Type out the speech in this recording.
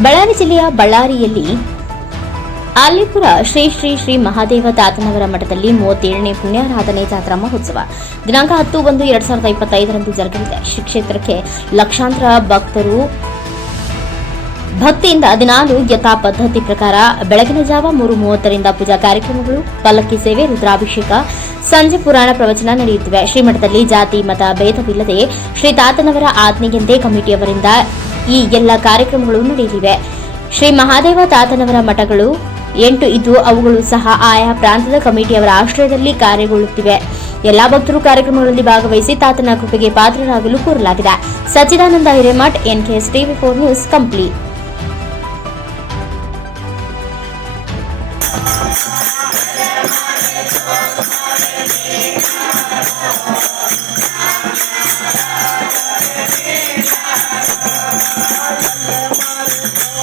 ಬಳ್ಳಾರಿ ಜಿಲ್ಲೆಯ ಬಳ್ಳಾರಿಯಲ್ಲಿ ಆಲಿಪುರ ಶ್ರೀ ಶ್ರೀ ಶ್ರೀ ಮಹಾದೇವ ತಾತನವರ ಮಠದಲ್ಲಿ ಮೂವತ್ತೇಳನೇ ಪುಣ್ಯಾರಾಧನೆ ಜಾತ್ರಾ ಮಹೋತ್ಸವ. ದಿನಾಂಕ ಹತ್ತು ಒಂದು ಎರಡ್ ಸಾವಿರದ ಇಪ್ಪತ್ತೈದರಂದು ಜರುಗಲಿದೆ. ಶ್ರೀ ಕ್ಷೇತ್ರಕ್ಕೆ ಲಕ್ಷಾಂತರ ಭಕ್ತರು ಭಕ್ತಿಯಿಂದ ದಿನಾಲು ಯಥಾ ಪದ್ಧತಿ ಪ್ರಕಾರ ಬೆಳಗಿನ ಜಾವ ಮೂರು ಮೂವತ್ತರಿಂದ ಪೂಜಾ ಕಾರ್ಯಕ್ರಮಗಳು, ಪಲ್ಲಕ್ಕಿ ಸೇವೆ, ರುದ್ರಾಭಿಷೇಕ, ಸಂಜೆ ಪುರಾಣ ಪ್ರವಚನ ನಡೆಯುತ್ತಿವೆ. ಶ್ರೀಮಠದಲ್ಲಿ ಜಾತಿ, ಮತ, ಭೇದವಿಲ್ಲದೆ ಶ್ರೀ ತಾತನವರ ಆಜ್ಞೆಯಂತೆ ಕಮಿಟಿಯವರಿಂದ ಈ ಎಲ್ಲ ಕಾರ್ಯಕ್ರಮಗಳು ನಡೆಯಲಿವೆ. ಶ್ರೀ ಮಹಾದೇವ ತಾತನವರ ಮಠಗಳು, ಎಂಟು ಇದ್ದು ಅವುಗಳು ಸಹ ಆಯಾ ಪ್ರಾಂತದ ಕಮಿಟಿಯವರ ಆಶ್ರಯದಲ್ಲಿ ಕಾರ್ಯಗೊಳ್ಳುತ್ತಿವೆ ಎಲ್ಲಾ ಭಕ್ತರು ಕಾರ್ಯಕ್ರಮಗಳಲ್ಲಿ ಭಾಗವಹಿಸಿ ತಾತನ ಕೃಪೆಗೆ ಪಾತ್ರರಾಗಲು ಕೋರಲಾಗಿದೆ. Sachchidananda Hiremath NKS TV four news Yeah.